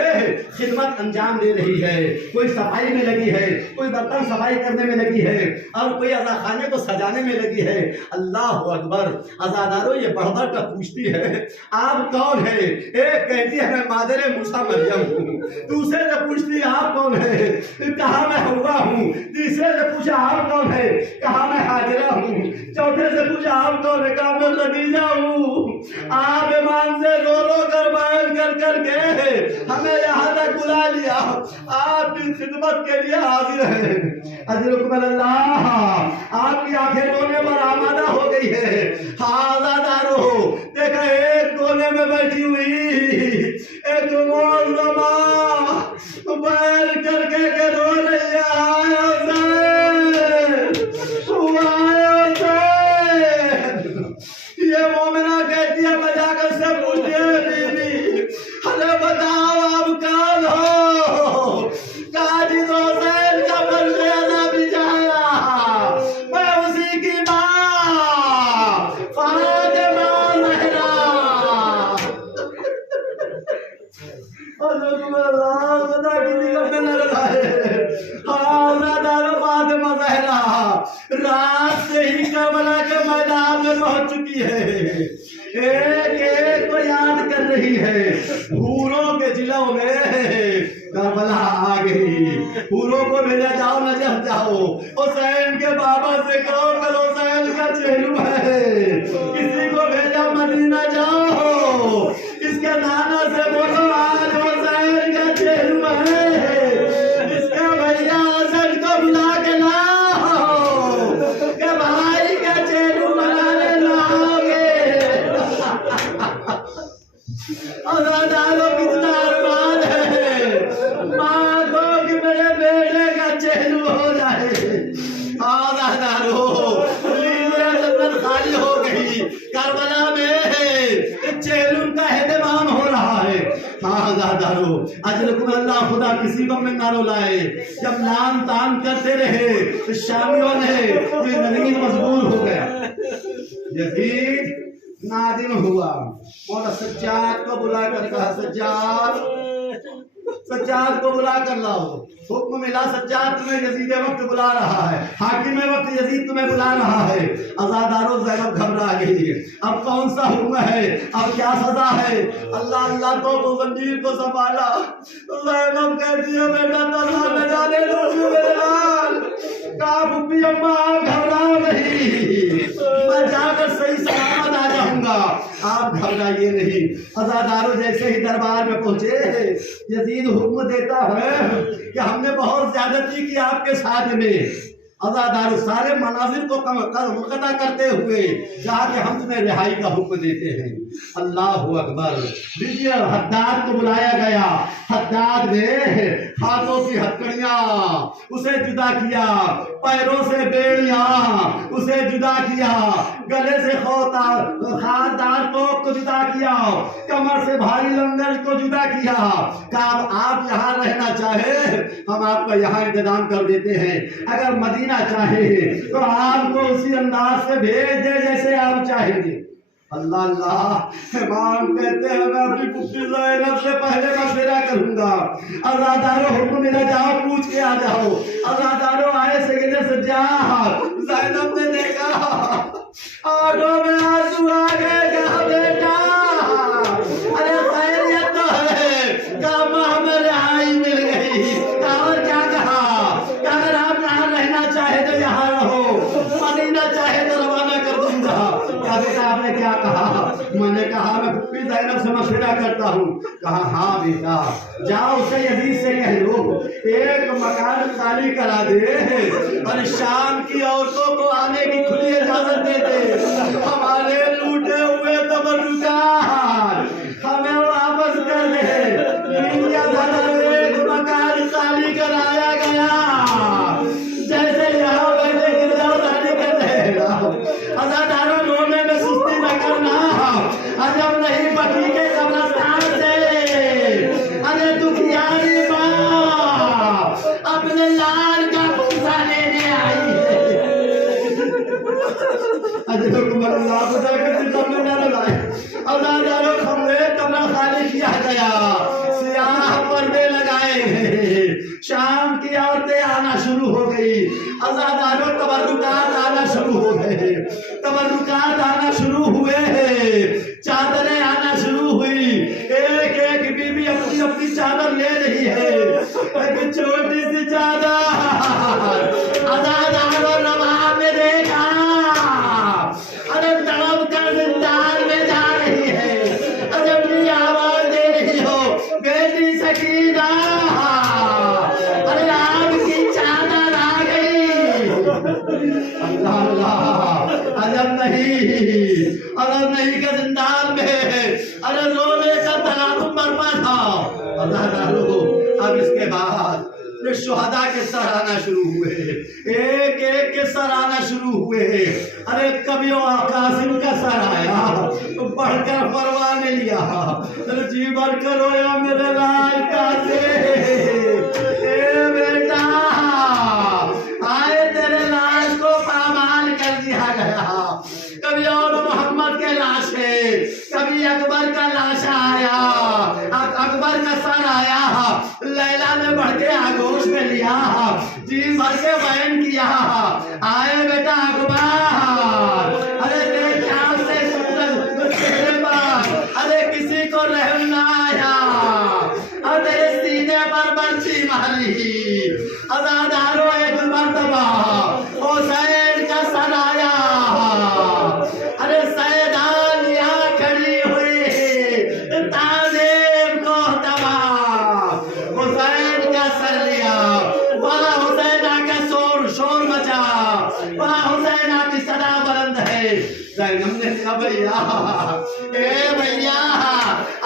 खिदमत अंजाम दे रही है। कोई सफाई में लगी है, कोई बर्तन सफाई करने में लगी है, और कोई अज़ा खाने को सजाने में लगी है। अल्लाह अकबर। अज़ादारों ये बढ़ बढ़ कर पूछती है आप कौन है? एक कहती है मैं मादरे मूसा मरियम हूँ। दूसरे से पूछती है आप कौन है? कहा मैं हव्वा हूँ। तीसरे से पूछा आप कौन है? कहा मैं हाजिरा हूँ। चौथे से पूछा आप कौन है? कहा मैं खदीजा हूँ। आप ईमान से रो रो कर बयान कर करके हमें यहाँ तक बुला लिया, आपकी खिदमत के लिए हाजिर है। अजरुकुम अल्लाह, आपकी आंखें रोने पर आमादा हो गई है। आज़ादारो देखा, एक कोने में बैठी हुई एक मौलमा बैठ करके के रो रही है, ये मोमिना कहती है, मैं जाकर से पूछती है बीवी, अरे बताओ आप कौन हो? काजी तो हुसैन का फर्श अज़ा बिछाया, मैं उसी की माँ फातिमा ज़हरा। अल्लाह खुदा की कसम फातिमा ज़हरा रात से ही करबला के मैदान में पहुंच चुकी है, एक एक को याद कर रही है। हूरों के जिलों में करबला आ गई, हूरों को भेजा जाओ नजर जाओ, हुसैन के बाबा से कहो कल हुसैन का चेहरू है। किसी को भेजा मदीना जाओ, इसके नाना से बोलो आज हुसैन का चेहरू है, इसका भैया हसन को बुला के लाओ कि भाई का चेहरू बनाने लाओगे। अज़ादारों कितना अरमान है, माँ को कि मेरे बेटे का चेहरू हो जाए। अज़ादारों जन्नत खाली हो गई, करबला में चेहरू का एहतमाम हो रहा है। अज़ादारों अजरकुम अल्लाह, खुदा किसी को में ना रुलाए। जब नाम तान करते रहे तो शामियों ने ज़मीन मजबूर हो गया। यजीद नादिम हुआ, मौला सज्जाद को बुला कर कहा सज्जाद सज्जाद को बुला कर लाओ। हुक्म मिला, सज्जाद तुम्हें यजीद वक्त बुला रहा है, हाकिम वक्त यजीद तुम्हें बुला रहा है। अज़ादारो ज़ैनब घबरा गई, अब कौन सा हुक्म है, अब क्या सजा है। अल्लाह अल्लाह तो जंजीर को संभाला। ज़ैनब कहती है बेटा तलवार न जाने दो मेरे लाल। कहा फुप्पी अम्मा आप घबराओ नहीं, मैं जाकर सही सलामत आ जाऊंगा, आप घबराइए नहीं। अज़ादारो जैसे ही दरबार में पहुंचे, यजीद हुक्म देता है कि हमने बहुत ज्यादती की आपके साथ में। अज़ादारो सारे मनाजिर को मुक़द्दा करते हुए जाके हम तुम्हें रिहाई का हुक्म देते हैं। अल्लाह अकबर। लीजिए हद्दाद को बुलाया गया। हद्दाद ने हाथों की हथकड़ियां उसे जुदा किया, पैरों से बेड़ियां उसे जुदा किया, गले से खारदार तोप को जुदा किया, कमर से भारी लंगर को जुदा किया। कहा आप यहाँ रहना चाहे हम आपका यहाँ इंतजाम कर देते हैं, अगर मदीना चाहे तो आपको उसी अंदाज से भेज दे जैसे आप चाहेंगे। अल्लाह अल्लाह। इमाम कहते हैं मैं अपनी पुत्री ज़ैनब से पहले मशवरा करूंगा। अज़ादारो हुक्म मिला, जाओ पूछ के आ जाओ। अज़ादारो आए सैयदे सज्जाद। ज़ैनब ने देखा, आंखों में आंसू आ गए। कहा बेटा अरे खैरियत तो है। कहा मां हमें रिहाई मिल गई। कहा और क्या कहा, अगर आप यहाँ रहना चाहे तो यहाँ रहो, मदीना चाहे तो रवाना कर दूंगा। क्या बेटा आपने क्या कहा। मैंने कहा मैं फुप्पी ज़ैनब से मशवरा करता हूँ। कहा हाँ बेटा जाओ उसे यजीद से कह दो एक मकान खाली करा दे और शाम की औरतों को आने की खुली इजाजत दे दे। हमारे लूटे हुए तबर्रुकात हमें वापस कर दे। इंडिया भर एक मकान खाली कराया गया, जैसे यहाँ बैठे गिरदावरी कर रहे। अज़ादारों रोने में सुस्ती न करना, अजब नहीं बकी के कब्रिस्तान से अरे दुखियारी माँ अपने लाल का पूजा लेने आई है। अज़ादारों कमरे कमरा खाली किया गया, सियाह पर्दे लगाए हैं, शाम की औरतें आना शुरू हो गई। अज़ादारों तबर्रुकात आना शुरू हो गए, तबर्रुकात आना शुरू हुए, चादरें आना शुरू हुई। एक एक बीबी अपनी अपनी चादर ले रही है, एक छोटी सी चादर। अज़ादारों नवाब ने देखा, अरे तड़प कर जिंदान में जा रही है। अजब आवाज दे रही हो बेटी सकीना, अरे आपकी चादर आ गई। अल्लाह अल्लाह। अजब नहीं के जिंदान में अरे रोने का तनाजुम बरपा था। अल्लाह। अब इसके बाद शुहदा के सर आना शुरू हुए, एक एक के सर आना शुरू हुए। अरे कभी कासिम का सर आया तो बढ़कर परवाह ने लिया, अरे जी बढ़कर रोया मेरे लाल कासिम। ए बेटा आए तेरे लाश को पामाल कर दिया गया। कभी और मोहम्मद के लाशे, कभी अकबर का लाशा आया, अकबर का सर आया, लैला ने बढ़ के आगोश में लिया, जी भर के बयान किया। आए बेटा अकबर, अरे तेरे चांद से चेहरे पर अरे किसी को रहम ना आया, अरे सीने पर बर्छी मारी। अज़ादारों एक मर्तबा हुसैन का सर आया, अरे सैदान यहाँ खड़ी हुई ताज़ेब को तबा, हुसैन का सर लिया, वहाँ हुसैन आका शोर मचा, वहाँ हुसैन आकी सदा बुलंद है। ज़ैनब ने कहा भैया ए भैया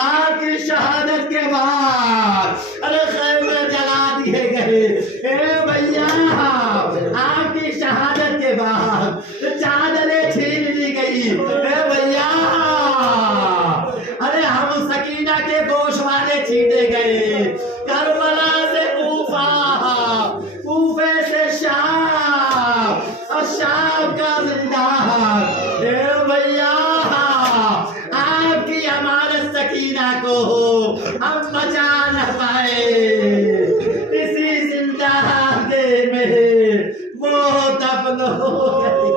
आपकी शहादत के बाद अरे खैमे जला दिए गए। ए भैया आपकी शहादत के बाद चादरें छीन ली गई। ए भैया अरे हम सकीना के गोशवारे छीने गए, करबला से कूफा, कूफे से शाम और शाम का जिंदान। ए भैया आपकी हमारे सकीना को हम बचा न पाए। में बहुत अपना हो गई।